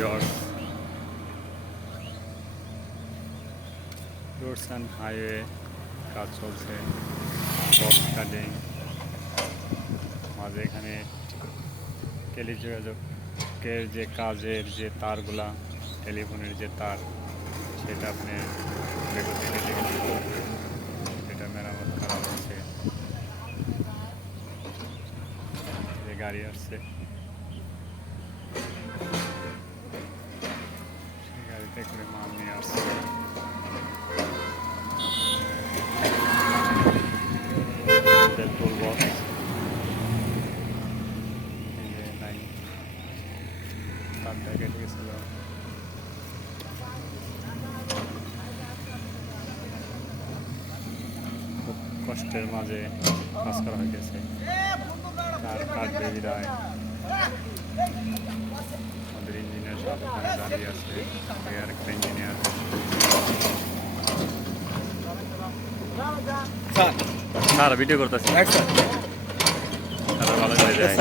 Viewers roads and highway কাজ চলছে box cutting মাঝে এখানে টেলিযোগাযোগের যে কাজের যে তারগুলা, টেলিফোনের যে তার, সেটা আপনি সেটা মেরামত করা হচ্ছে। যে গাড়ি আসছে। গাড়িতে করে মাল কষ্টের মাঝে কাজ করা হয়ে গেছে তার আমাদের ইঞ্জিনিয়ার সব ওখানে দাঁড়িয়ে আছে এই আরেকটা ইঞ্জিনিয়ার স্যার ভিডিও করতেছি। ভালো করে যায়.